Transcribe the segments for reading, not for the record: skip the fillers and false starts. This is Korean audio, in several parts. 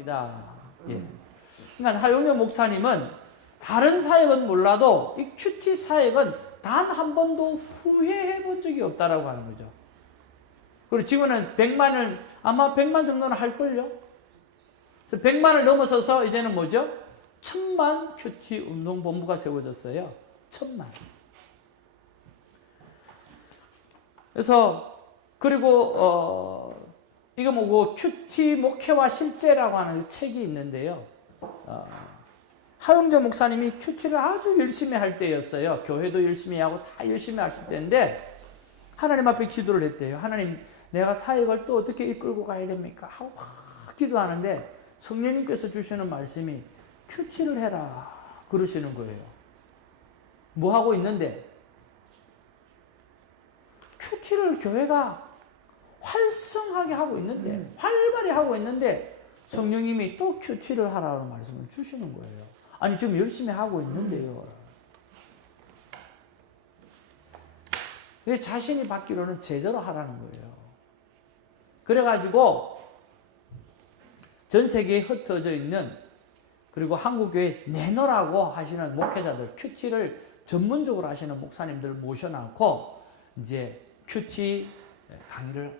합니다. 예. 그러니까 하용렬 목사님은 다른 사역은 몰라도 이 큐티 사역은 단 한 번도 후회해 본 적이 없다라고 하는 거죠. 그리고 지금은 100만을 아마 100만 정도는 할걸요. 그래서 100만을 넘어서서 이제는 뭐죠? 1000만 큐티 운동본부가 세워졌어요. 1000만. 그래서 그리고 이거 뭐고 큐티 목회와 실제라고 하는 책이 있는데요. 하용재 목사님이 큐티를 아주 열심히 할 때였어요. 교회도 열심히 하고 다 열심히 하실 때인데 하나님 앞에 기도를 했대요. 하나님, 내가 사역을 또 어떻게 이끌고 가야 됩니까? 하고 막 기도하는데 성령님께서 주시는 말씀이 큐티를 해라 그러시는 거예요. 뭐 하고 있는데? 큐티를 교회가 활성하게 하고 있는데, 활발히 하고 있는데 성령님이 또 큐티를 하라는 말씀을 주시는 거예요. 아니 지금 열심히 하고 있는데요. 왜 자신이 받기로는 제대로 하라는 거예요. 그래가지고 전 세계에 흩어져 있는, 그리고 한국교회 내놓으라고 하시는 목회자들, 큐티를 전문적으로 하시는 목사님들을 모셔놓고 이제 큐티 강의를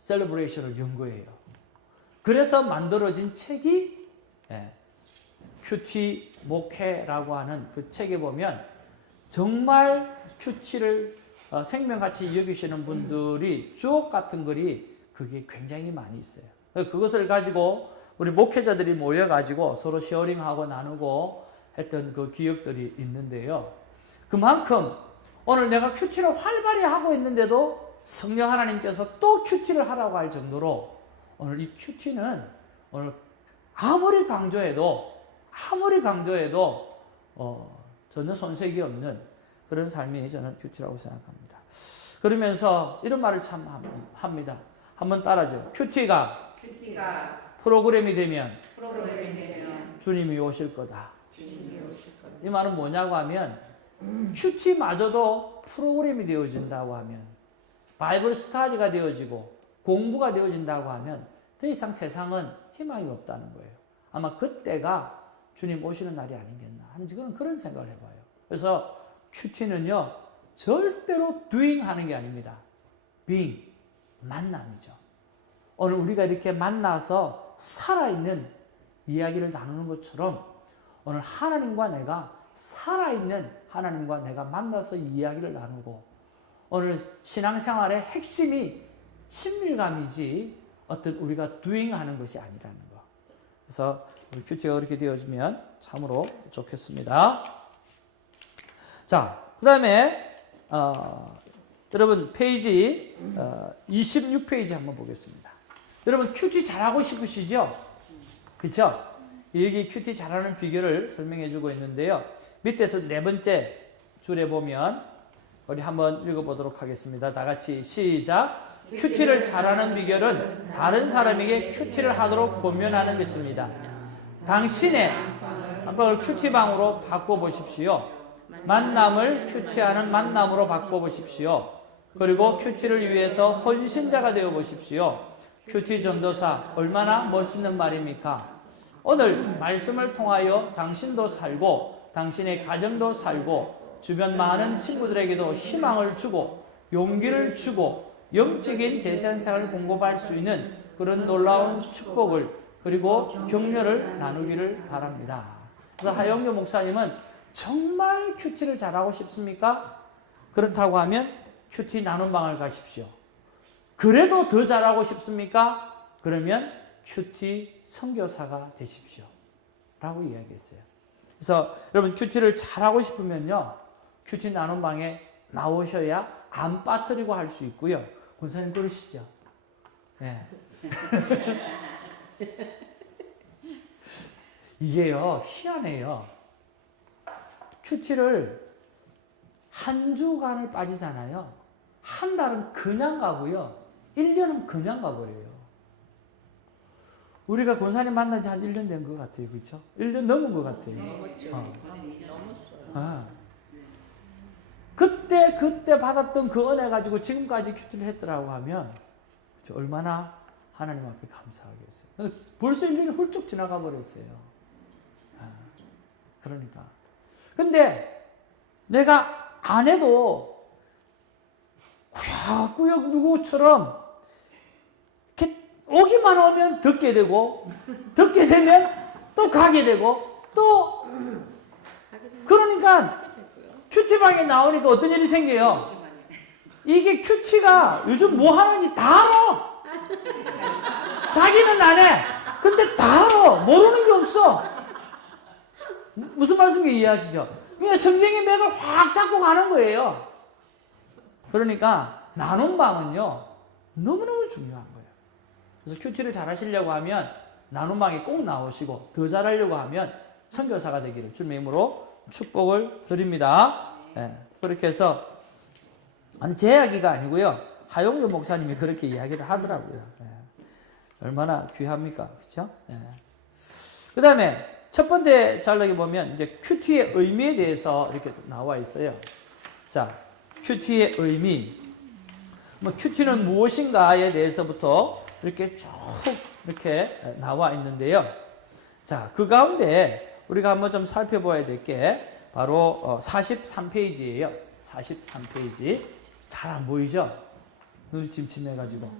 셀러브레이션을 연 거예요. 그래서 만들어진 책이 큐티 목회라고 하는 그 책에 보면 정말 큐티를 생명같이 여기시는 분들이 주옥 같은 글이 그게 굉장히 많이 있어요. 그것을 가지고 우리 목회자들이 모여가지고 서로 쉐어링하고 나누고 했던 그 기억들이 있는데요. 그만큼 오늘 내가 큐티를 활발히 하고 있는데도 성령 하나님께서 또 큐티를 하라고 할 정도로 오늘 이 큐티는 오늘 아무리 강조해도 전혀 손색이 없는 그런 삶이 저는 큐티라고 생각합니다. 그러면서 이런 말을 참 합니다. 한번 따라줘요. 큐티가 프로그램이 되면 주님이 오실 거다. 이 말은 뭐냐고 하면 큐티마저도 프로그램이 되어진다고 하면, 바이블 스터디가 되어지고 공부가 되어진다고 하면 더 이상 세상은 희망이 없다는 거예요. 아마 그때가 주님 오시는 날이 아니겠나 하는 그런 생각을 해봐요. 그래서 큐티는요 절대로 doing 하는 게 아닙니다. being, 만남이죠. 오늘 우리가 이렇게 만나서 살아있는 이야기를 나누는 것처럼 오늘 하나님과 내가 살아있는 하나님과 내가 만나서 이야기를 나누고, 오늘 신앙생활의 핵심이 친밀감이지 어떤 우리가 doing 하는 것이 아니라는 거. 그래서 우리 큐티가 그렇게 되어지면 참으로 좋겠습니다. 자, 그 다음에 여러분 페이지 26페이지 한번 보겠습니다. 여러분 큐티 잘하고 싶으시죠? 그렇죠? 여기 큐티 잘하는 비결을 설명해 주고 있는데요. 밑에서 네 번째 줄에 보면 우리 한번 읽어보도록 하겠습니다. 다 같이 시작. 큐티를 잘하는 비결은 다른 사람에게 큐티를 하도록 권면하는 것입니다. 당신의 안방을 큐티방으로 바꿔보십시오. 만남을 큐티하는 만남으로 바꿔보십시오. 그리고 큐티를 위해서 헌신자가 되어보십시오. 큐티 전도사, 얼마나 멋있는 말입니까? 오늘 말씀을 통하여 당신도 살고 당신의 가정도 살고 주변 많은 친구들에게도 희망을 주고 용기를 주고 영적인 재생생활을 공급할 수 있는 그런 놀라운 축복을 그리고 격려를 나누기를 바랍니다. 그래서 하영규 목사님은 정말 큐티를 잘하고 싶습니까? 그렇다고 하면 큐티 나눔방을 가십시오. 그래도 더 잘하고 싶습니까? 그러면 큐티 선교사가 되십시오. 라고 이야기했어요. 그래서 여러분 큐티를 잘하고 싶으면요. 큐티 나눔방에 나오셔야 안 빠뜨리고 할 수 있고요. 권사님 그러시죠? 네. 이게요. 희한해요. 큐티를 한 주간을 빠지잖아요. 한 달은 그냥 가고요. 1년은 그냥 가버려요. 우리가 권사님 만난 지 한 1년 된 것 같아요. 그렇죠? 1년 넘은 것 같아요. 그때 받았던 그 은혜 가지고 지금까지 큐티를 했더라고 하면 얼마나 하나님 앞에 감사하겠어요. 벌써 1년이 훌쩍 지나가 버렸어요. 그러니까. 근데 내가 안 해도 구역구역 누구처럼 이렇게 오기만 하면 듣게 되고, 듣게 되면 또 가게 되고, 또 그러니까 큐티방에 나오니까 어떤 일이 생겨요? 이게 큐티가 요즘 뭐 하는지 다 알아. 자기는 안 해. 근데 다 알아. 모르는 게 없어. 무슨 말씀인지 이해하시죠? 그냥 성경의 맥을 확 잡고 가는 거예요. 그러니까 나눔방은요, 너무너무 중요한 거예요. 그래서 큐티를 잘 하시려고 하면 나눔방에 꼭 나오시고, 더 잘하려고 하면 선교사가 되기를 주님의 이름으로 축복을 드립니다. 네, 그렇게 해서, 아니, 제 이야기가 아니고요, 하용조 목사님이 그렇게 이야기를 하더라고요. 네. 얼마나 귀합니까? 그렇죠? 네. 그 다음에 첫 번째 잘라기 보면 이제 큐티의 의미에 대해서 이렇게 나와 있어요. 자, 큐티의 의미. 뭐 큐티는 무엇인가에 대해서부터 이렇게 쭉 이렇게 나와 있는데요. 자, 그 가운데 우리가 한번 좀 살펴봐야 될 게 바로 43페이지예요. 43페이지. 잘 안 보이죠? 눈이 침침해가지고.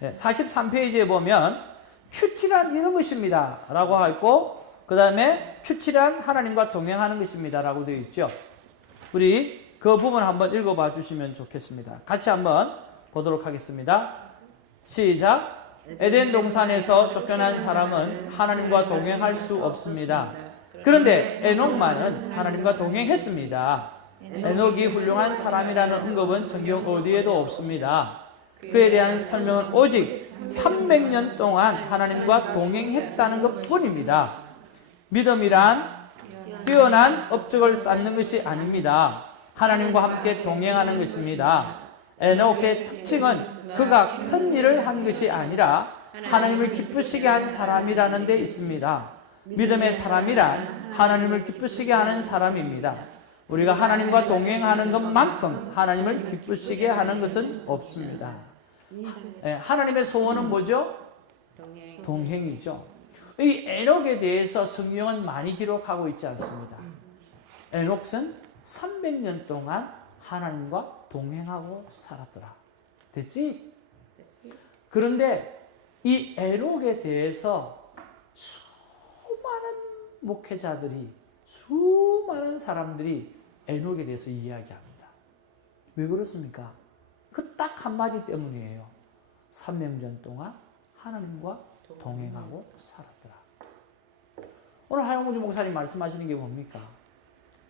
네, 43페이지에 보면 큐티란 이런 것입니다 라고 하고, 그 다음에 큐티란 하나님과 동행하는 것입니다 라고 되어 있죠. 우리 그 부분 한번 읽어봐 주시면 좋겠습니다. 같이 한번 보도록 하겠습니다. 시작. 에덴 동산에서 쫓겨난 사람은 하나님과 동행할 수 없습니다. 그런데 에녹만은 하나님과 동행했습니다. 에녹이 훌륭한 사람이라는 언급은 성경 어디에도 없습니다. 그에 대한 설명은 오직 300년 동안 하나님과 동행했다는 것뿐입니다. 믿음이란 뛰어난 업적을 쌓는 것이 아닙니다. 하나님과 함께 동행하는 것입니다. 에녹의 특징은 그가 큰 일을 한 것이 아니라 하나님을 기쁘시게 한 사람이라는 데 있습니다. 믿음의 사람이란 하나님을 기쁘시게 하는 사람입니다. 우리가 하나님과 동행하는 것만큼 하나님을 기쁘시게 하는 것은 없습니다. 하나님의 소원은 뭐죠? 동행이죠. 이 에녹에 대해서 성경은 많이 기록하고 있지 않습니다. 에녹은 300년 동안 하나님과 동행하고 살았더라. 됐지? 그런데 이 에녹에 대해서 수많은 목회자들이, 수많은 사람들이 에녹에 대해서 이야기합니다. 왜 그렇습니까? 그 딱 한마디 때문이에요. 300년 동안 하나님과 동행하고 살았더라. 오늘 하용우주 목사님 말씀하시는 게 뭡니까?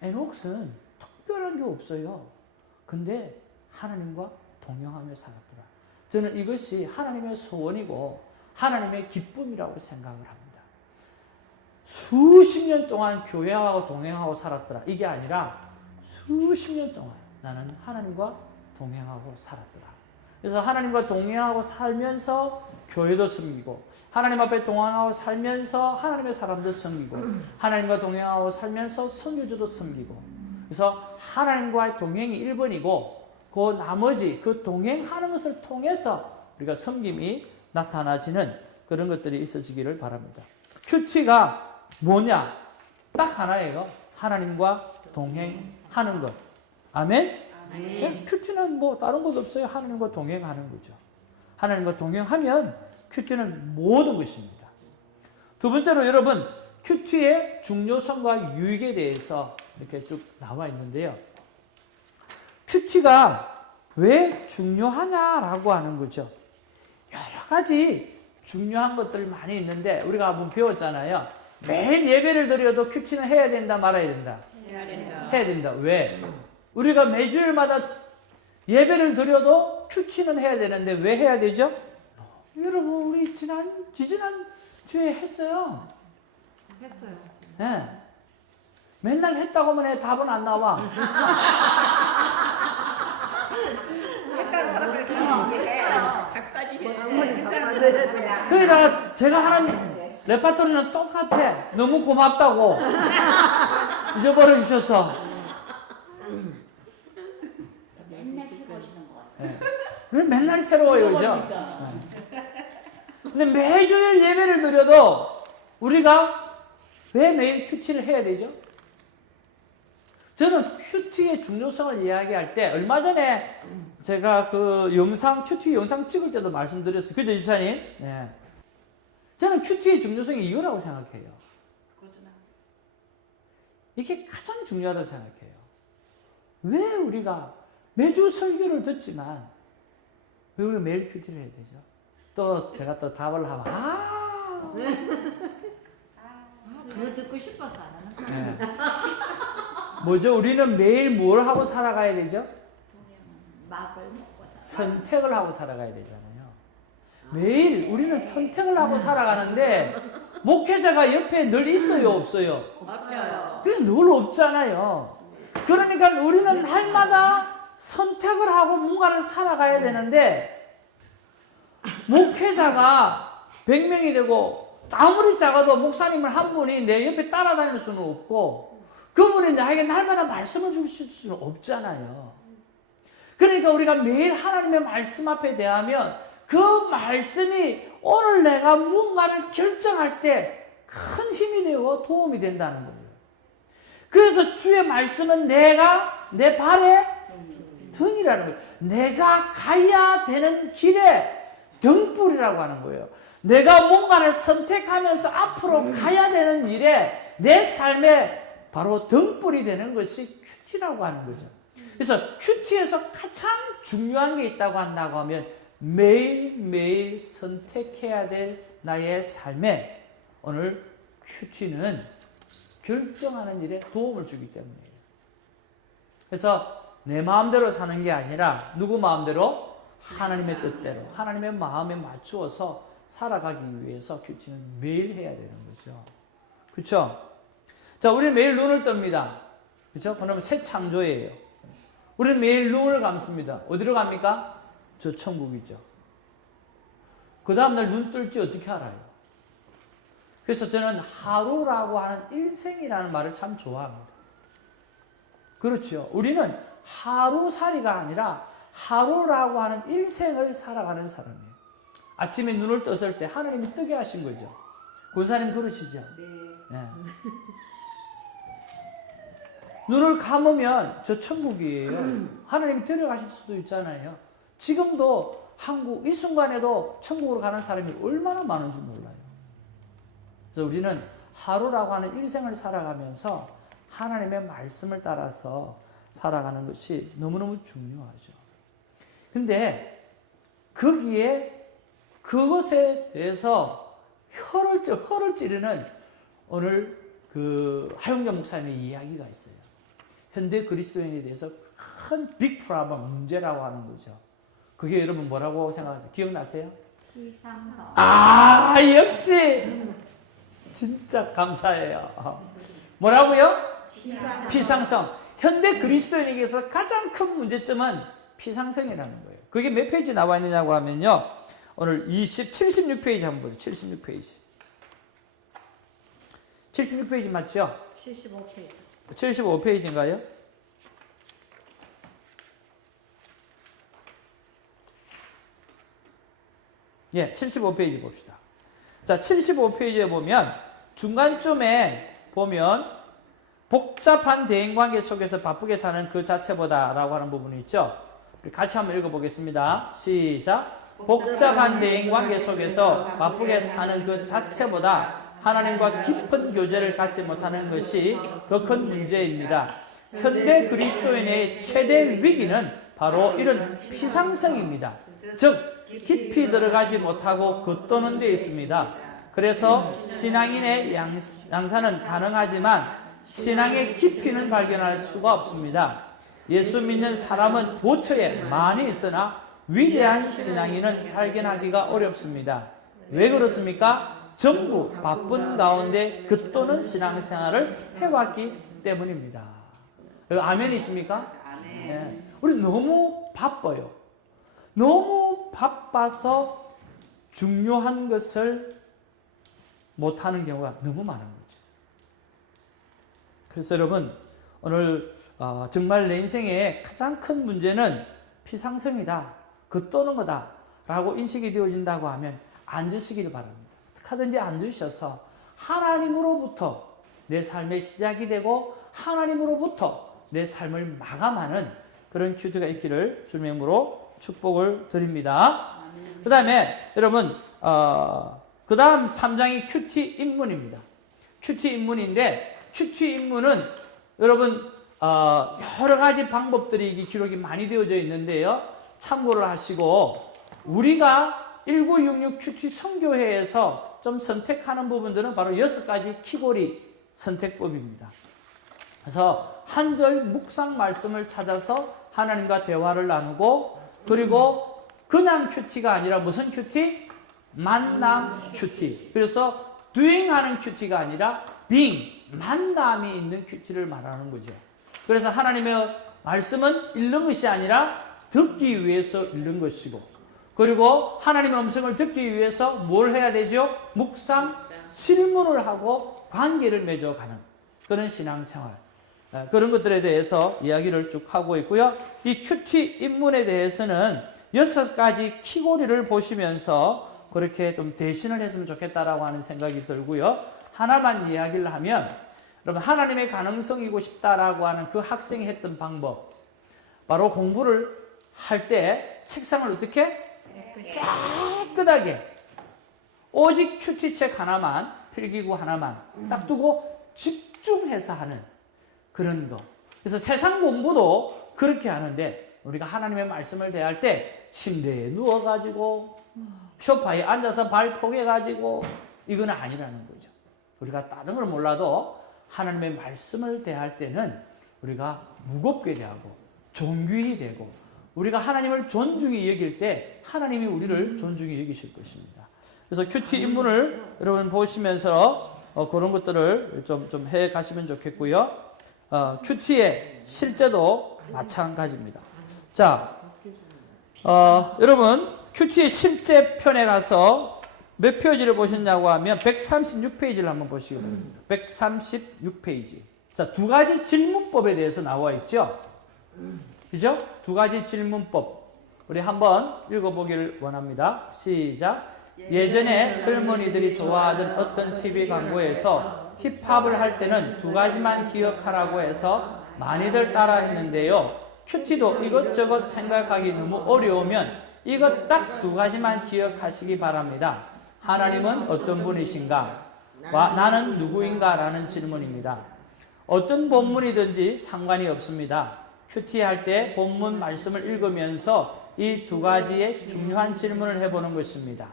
에녹은 특별한 게 없어요. 근데 하나님과 동행하며 살았더라. 저는 이것이 하나님의 소원이고 하나님의 기쁨이라고 생각을 합니다. 수십 년 동안 교회하고 동행하고 살았더라. 이게 아니라 수십 년 동안 나는 하나님과 동행하고 살았더라. 그래서 하나님과 동행하고 살면서 교회도 섬기고, 하나님 앞에 동행하고 살면서 하나님의 사람도 섬기고, 하나님과 동행하고 살면서 선교주도 섬기고, 그래서 하나님과의 동행이 1번이고 그 나머지 그 동행하는 것을 통해서 우리가 섬김이 나타나지는 그런 것들이 있어지기를 바랍니다. 큐티가 뭐냐? 딱 하나예요. 하나님과 동행하는 것. 아멘? 큐티는 뭐 다른 것 없어요. 하나님과 동행하는 거죠. 하나님과 동행하면 큐티는 모든 것입니다. 두 번째로 여러분, 큐티의 중요성과 유익에 대해서 이렇게 쭉 나와 있는데요. 큐티가 왜 중요하냐라고 하는 거죠. 여러 가지 중요한 것들이 많이 있는데 우리가 한번 배웠잖아요. 매일 예배를 드려도 큐티는 해야 된다, 말아야 된다? 해야 된다. 왜? 우리가 매주일마다 예배를 드려도 큐티는 해야 되는데 왜 해야 되죠? 여러분, 우리 지난 주에 했어요. 네. 맨날 했다고만 해 답은 안 나와. 했다는 사람들 그러니까 제가 하는 레파토리는 똑같아. 너무 고맙다고. 잊어버려 주셔서. 맨날 새로우시는 것 같아요. 네. 맨날 새로워요, 그죠? 근데 매주일 예배를 드려도 우리가 왜 매일 큐티를 해야 되죠? 저는 큐티의 중요성을 이야기할 때 얼마 전에 제가 그 영상, 큐티 영상 찍을 때도 말씀드렸어요. 그죠, 집사님? 네. 저는 큐티의 중요성이 이거라고 생각해요. 이게 가장 중요하다고 생각해요. 왜 우리가 매주 설교를 듣지만 왜 우리가 매일 큐티를 해야 되죠? 또 제가 또 답을 하면 그거 듣고 싶어서 안 하는 거야. 네. 뭐죠? 우리는 매일 뭘 하고 살아가야 되죠? 밥을 먹고 선택을 하고 살아가야 되잖아요. 매일 우리는 선택을 하고 살아가는데 목회자가 옆에 늘 있어요, 없어요? 없어요. 그게 늘 없잖아요. 그러니까 우리는 날마다 선택을 하고 뭔가를 살아가야 되는데 목회자가 100명이 되고 아무리 작아도 목사님을 한 분이 내 옆에 따라다닐 수는 없고 그분이 나에게 날마다 말씀을 주실 수는 없잖아요. 그러니까 우리가 매일 하나님의 말씀 앞에 대하면 그 말씀이 오늘 내가 뭔가를 결정할 때 큰 힘이 되고 도움이 된다는 거예요. 그래서 주의 말씀은 내가 내 발의 등이라는 거예요. 내가 가야 되는 길에 등불이라고 하는 거예요. 내가 뭔가를 선택하면서 앞으로 가야 되는 일에 내 삶에 바로 등불이 되는 것이 큐티라고 하는 거죠. 그래서 큐티에서 가장 중요한 게 있다고 한다고 하면 매일매일 선택해야 될 나의 삶에 오늘 큐티는 결정하는 일에 도움을 주기 때문이에요. 그래서 내 마음대로 사는 게 아니라 누구 마음대로? 하나님의 뜻대로, 하나님의 마음에 맞추어서 살아가기 위해서 큐티는 매일 해야 되는 거죠. 그렇죠? 자, 우리 매일 눈을 뜹니다. 그렇죠? 그러면 새 창조예요. 우리는 매일 눈을 감습니다. 어디로 갑니까? 저 천국이죠. 그 다음날 눈 뜰지 어떻게 알아요? 그래서 저는 하루라고 하는 일생이라는 말을 참 좋아합니다. 그렇죠. 우리는 하루살이가 아니라 하루라고 하는 일생을 살아가는 사람이에요. 아침에 눈을 떴을 때 하나님이 뜨게 하신 거죠. 권사님 그러시죠? 네. 눈을 감으면 저 천국이에요. 하나님이 데려가실 수도 있잖아요. 지금도 한국 이 순간에도 천국으로 가는 사람이 얼마나 많은지 몰라요. 그래서 우리는 하루라고 하는 일생을 살아가면서 하나님의 말씀을 따라서 살아가는 것이 너무너무 중요하죠. 근데 거기에 그것에 대해서 혀를 찌르는 오늘 그 하용경 목사님의 이야기가 있어요. 현대 그리스도인에 대해서 큰 빅 프로블럼, 문제라고 하는 거죠. 그게 여러분 뭐라고 생각하세요? 기억나세요? 피상성. 역시 진짜 감사해요. 뭐라고요? 피상성. 현대 그리스도인에게서 가장 큰 문제점은 피상성이라는 거예요. 그게 몇 페이지 나와 있느냐고 하면요. 오늘 76페이지 한번 보죠. 76페이지. 76페이지 맞죠? 75페이지. 75페이지인가요? 예, 75페이지 봅시다. 자, 75페이지에 보면 중간쯤에 보면 복잡한 대인관계 속에서 바쁘게 사는 그 자체보다 라고 하는 부분이 있죠. 같이 한번 읽어보겠습니다. 시작. 복잡한 대인관계 속에서 바쁘게 사는 그 자체보다 하나님과 깊은 교제를 갖지 못하는 것이 더 큰 문제입니다. 현대 그리스도인의 최대 위기는 바로 이런 피상성입니다. 즉 깊이 들어가지 못하고 겉도는 데 있습니다. 그래서 신앙인의 양산은 가능하지만 신앙의 깊이는 발견할 수가 없습니다. 예수 믿는 사람은 도처에 많이 있으나 위대한 신앙인은 발견하기가 어렵습니다. 왜 그렇습니까? 전부 바쁜 가운데 겉도는 신앙생활을 해왔기 때문입니다. 아멘이십니까? 네. 우리 너무 바빠요. 너무 바빠서 중요한 것을 못하는 경우가 너무 많은 거죠. 그래서 여러분 오늘 정말 내 인생의 가장 큰 문제는 피상성이다. 겉도는 거다. 라고 인식이 되어진다고 하면 앉으시기를 바랍니다. 어떻게든지 앉으셔서 하나님으로부터 내 삶의 시작이 되고 하나님으로부터 내 삶을 마감하는 그런 큐티가 있기를 주님의 이름으로 축복을 드립니다. 그 다음에 여러분 그 다음 3장이 큐티 입문입니다. 큐티 입문인데 큐티 입문은 여러분 여러 가지 방법들이 기록이 많이 되어져 있는데요. 참고를 하시고 우리가 1966 큐티 선교회에서 좀 선택하는 부분들은 바로 6가지 키고리 선택법입니다. 그래서 한 절 묵상 말씀을 찾아서 하나님과 대화를 나누고 그리고 그냥 큐티가 아니라 무슨 큐티? 만남 큐티. 그래서 doing하는 큐티가 아니라 being, 만남이 있는 큐티를 말하는 거죠. 그래서 하나님의 말씀은 읽는 것이 아니라 듣기 위해서 읽는 것이고 그리고 하나님의 음성을 듣기 위해서 뭘 해야 되죠? 묵상, 질문을 하고 관계를 맺어가는 그런 신앙생활. 그런 것들에 대해서 이야기를 쭉 하고 있고요. 이 큐티 입문에 대해서는 6가지 키고리를 보시면서 그렇게 좀 대신을 했으면 좋겠다라고 하는 생각이 들고요. 하나만 이야기를 하면 여러분 하나님의 가능성이고 싶다라고 하는 그 학생이 했던 방법 바로 공부를 할 때 책상을 어떻게? 깨끗하게 오직 큐티책 하나만 필기구 하나만 딱 두고 집중해서 하는 그런 거. 그래서 세상 공부도 그렇게 하는데 우리가 하나님의 말씀을 대할 때 침대에 누워가지고 소파에 앉아서 발 포개가지고 이건 아니라는 거죠. 우리가 다른 걸 몰라도 하나님의 말씀을 대할 때는 우리가 무겁게 대하고 존귀히 되고 우리가 하나님을 존중히 여길 때 하나님이 우리를 존중히 여기실 것입니다. 그래서 큐티 입문을 여러분 보시면서 그런 것들을 좀 해 가시면 좋겠고요. 큐티의 실제도 마찬가지입니다. 자, 여러분 큐티의 실제 편에 가서 몇 페이지를 보셨냐고 하면 136페이지를 한번 보시기 바랍니다. 136페이지. 자, 2가지 질문법에 대해서 나와 있죠. 그죠? 2가지 질문법. 우리 한번 읽어보기를 원합니다. 시작. 예전에 젊은이들이 좋아하던 어떤 TV 광고에서 힙합을 할 때는 2가지만 기억하라고 해서 많이들 따라 했는데요. 큐티도 이것저것 생각하기 너무 어려우면 이것 딱 2가지만 기억하시기 바랍니다. 하나님은 어떤 분이신가? 나는 누구인가? 라는 질문입니다. 어떤 본문이든지 상관이 없습니다. 큐티할 때 본문 말씀을 읽으면서 이 2가지의 중요한 질문을 해보는 것입니다.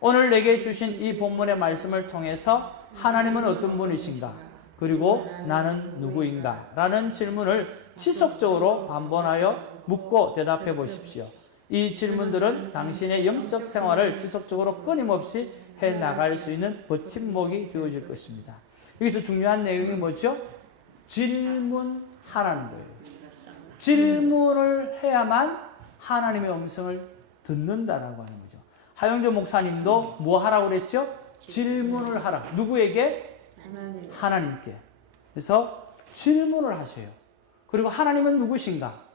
오늘 내게 주신 이 본문의 말씀을 통해서 하나님은 어떤 분이신가? 그리고 나는 누구인가? 라는 질문을 지속적으로 반복하여 묻고 대답해 보십시오. 이 질문들은 당신의 영적 생활을 지속적으로 끊임없이 해나갈 수 있는 버팀목이 되어질 것입니다. 여기서 중요한 내용이 뭐죠? 질문하라는 거예요. 질문을 해야만 하나님의 음성을 듣는다라고 하는 거죠. 하영조 목사님도 뭐 하라고 그랬죠? 질문을 하라. 누구에게? 하나님께. 그래서 질문을 하세요. 그리고 하나님은 누구신가?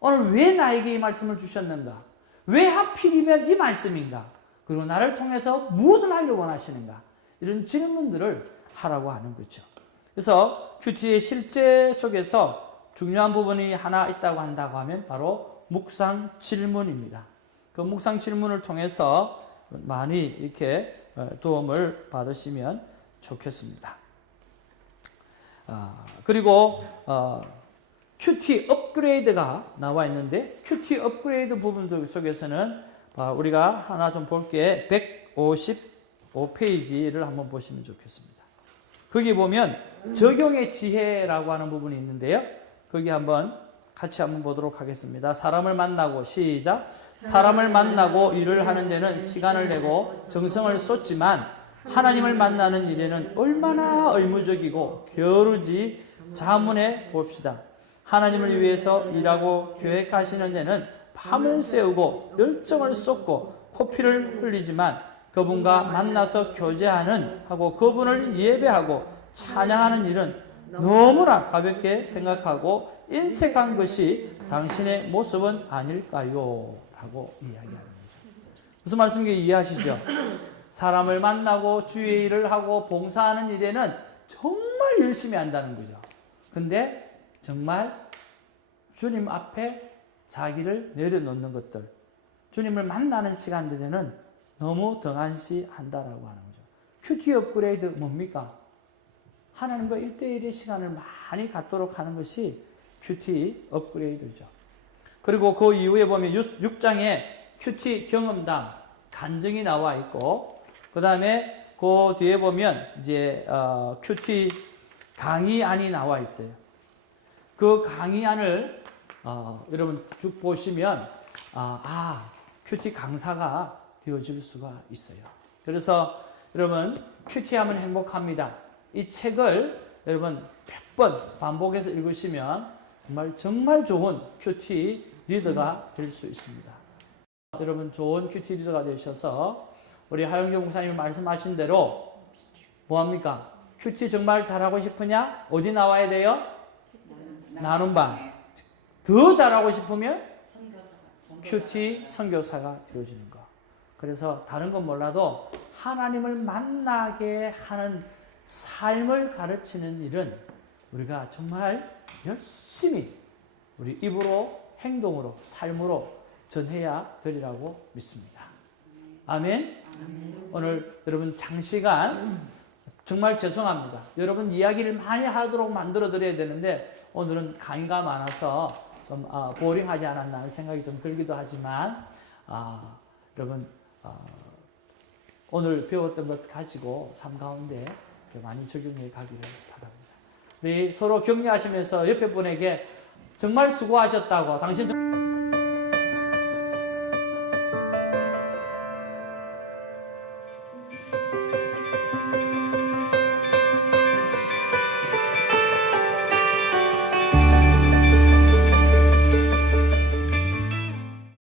오늘 왜 나에게 이 말씀을 주셨는가? 왜 하필이면 이 말씀인가? 그리고 나를 통해서 무엇을 하기를 원하시는가? 이런 질문들을 하라고 하는 거죠. 그래서 큐티의 실제 속에서 중요한 부분이 하나 있다고 한다고 하면 바로 묵상 질문입니다. 그 묵상 질문을 통해서 많이 이렇게 도움을 받으시면 좋겠습니다. 그리고 큐티 업그레이드가 나와 있는데 큐티 업그레이드 부분들 속에서는 우리가 하나 좀 볼게 155페이지를 한번 보시면 좋겠습니다. 거기 보면 적용의 지혜라고 하는 부분이 있는데요. 거기 같이 한번 보도록 하겠습니다. 사람을 만나고 시작. 사람을 만나고 일을 하는 데는 시간을 내고 정성을 쏟지만 하나님을 만나는 일에는 얼마나 의무적이고 게으르지 자문해 봅시다. 하나님을 위해서 일하고 계획하시는 데는 밤을 새우고 열정을 쏟고 코피를 흘리지만 그분과 만나서 교제하는 하고 그분을 예배하고 찬양하는 일은 너무나 가볍게 생각하고 인색한 것이 당신의 모습은 아닐까요? 라고 이야기하는 거죠. 무슨 말씀인지 이해하시죠? 사람을 만나고 주의 일을 하고 봉사하는 일에는 정말 열심히 한다는 거죠. 근데 정말 주님 앞에 자기를 내려놓는 것들, 주님을 만나는 시간들에는 너무 등한시한다라고 하는 거죠. 큐티 업그레이드 뭡니까? 하나님과 1대1의 시간을 많이 갖도록 하는 것이 큐티 업그레이드죠. 그리고 그 이후에 보면 6장에 큐티 경험담, 간증이 나와 있고, 그 다음에 그 뒤에 보면 이제 큐티 강의안이 나와 있어요. 그 강의안을 여러분 쭉 보시면 큐티 강사가 되어질 수가 있어요. 그래서 여러분 큐티하면 행복합니다. 이 책을 여러분 100번 반복해서 읽으시면 정말 좋은 큐티 리더가 될 수 있습니다. 여러분 좋은 큐티 리더가 되셔서 우리 하영규 목사님이 말씀하신 대로 뭐합니까? 큐티 정말 잘하고 싶으냐? 어디 나와야 돼요? 나눔반. 더 잘하고 싶으면 큐티 선교사가 되어지는 거. 그래서 다른 건 몰라도 하나님을 만나게 하는 삶을 가르치는 일은 우리가 정말 열심히 우리 입으로, 행동으로, 삶으로 전해야 되리라고 믿습니다. 아멘. 오늘 여러분 장시간 정말 죄송합니다. 여러분 이야기를 많이 하도록 만들어 드려야 되는데 오늘은 강의가 많아서 좀 보링하지 않았나 하는 생각이 좀 들기도 하지만 여러분 오늘 배웠던 것 가지고 삶 가운데 많이 적용해 가기를 바랍니다. 우리 서로 격려하시면서 옆에 분에게 정말 수고하셨다고, 당신